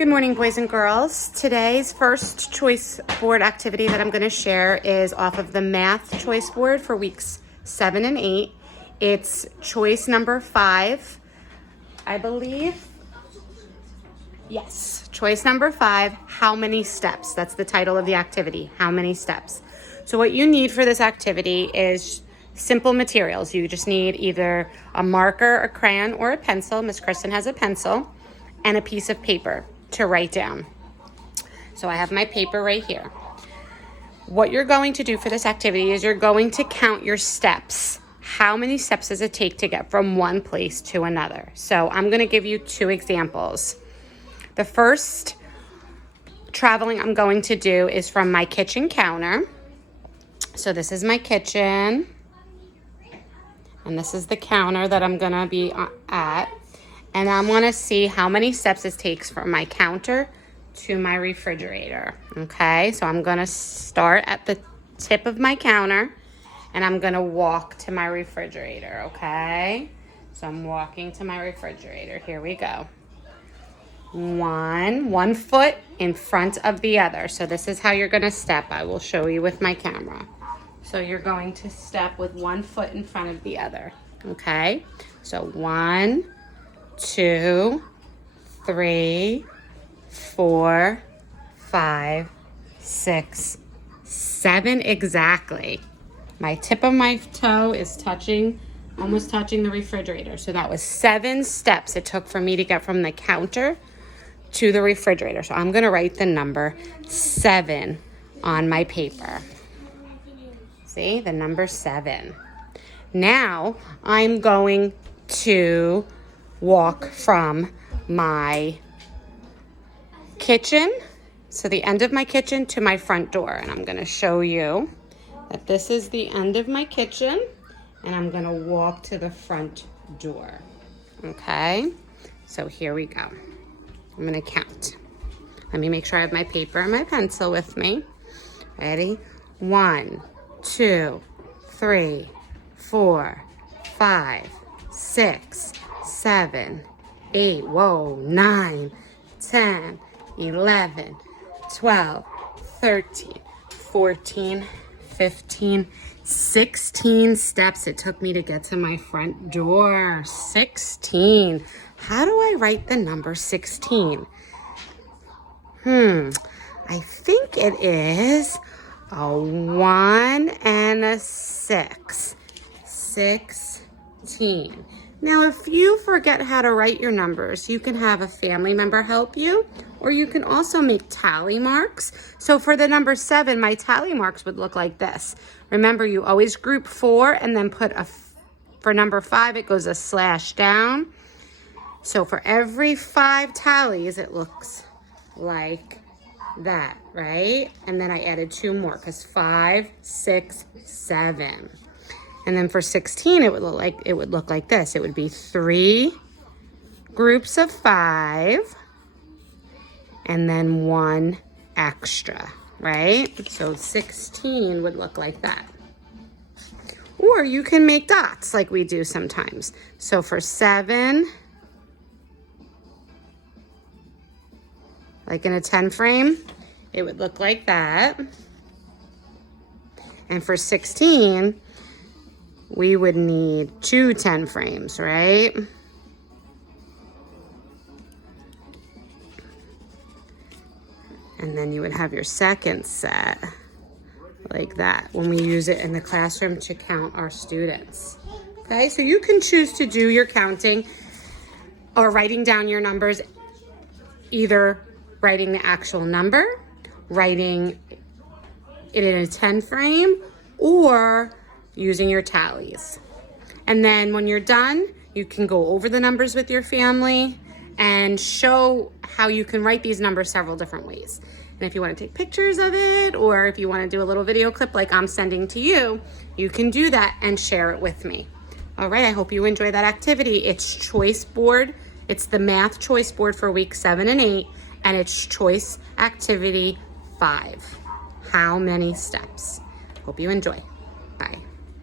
Good morning, boys and girls. Today's first choice board activity that I'm going to share is off of the math choice board for weeks 7 and 8. It's choice number 5, I believe. Yes, choice number 5, how many steps? That's the title of the activity, how many steps? So what you need for this activity is simple materials. You just need either a marker, a crayon, or a pencil. Miss Kristen has a pencil, and a piece of paper to write down. So I have my paper right here. What you're going to do for this activity is you're going to count your steps. How many steps does it take to get from one place to another? So I'm going to give you 2 examples. The first traveling I'm going to do is from my kitchen counter. So this is my kitchen, and this is the counter that I'm going to be at. And I want to see how many steps it takes from my counter to my refrigerator. Okay, so I'm going to start at the tip of my counter and I'm going to walk to my refrigerator. Okay, so I'm walking to my refrigerator. Here we go. One foot in front of the other. So this is how you're going to step. I will show you with my camera. So you're going to step with 1 foot in front of the other. Okay, so 1, 2, 3, 4, 5, 6, 7 exactly. My tip of my toe is almost touching the refrigerator. So that was 7 steps it took for me to get from the counter to the refrigerator. So I'm going to write the number 7 on my paper. See, the number 7. Now I'm going to walk from my kitchen, so the end of my kitchen, to my front door. And I'm going to show you that this is the end of my kitchen, and I'm going to walk to the front door. Okay, so here we go. I'm going to count. Let me make sure I have my paper and my pencil with me. Ready? 1, 2, 3, 4, 5, 6, 7, 8, 9, 10, 11, 12, 13, 14, 15, 16 steps it took me to get to my front door. 16. How do I write the number 16? I think it is a 1 and a 6. 16. Now, if you forget how to write your numbers, you can have a family member help you, or you can also make tally marks. So for the number 7, my tally marks would look like this. Remember, you always group 4 and then put for number 5, it goes a slash down. So for every 5 tallies, it looks like that, right? And then I added 2 more because 5, 6, 7. And then for 16, it would look like this. It would be 3 groups of 5 and then 1 extra, right? So 16 would look like that. Or you can make dots like we do sometimes. So for 7, like in a 10 frame, it would look like that. And for 16, we would need 2 10 frames, right? And then you would have your second set like that when we use it in the classroom to count our students. Okay, so you can choose to do your counting or writing down your numbers, either writing the actual number, writing it in a 10 frame, or using your tallies. And then when you're done, you can go over the numbers with your family and show how you can write these numbers several different ways. And if you want to take pictures of it, or if you want to do a little video clip like I'm sending to you, you can do that and share it with me. All right, I hope you enjoy that activity. It's choice board. It's the math choice board for week 7 and 8, and it's choice activity 5. How many steps? Hope you enjoy.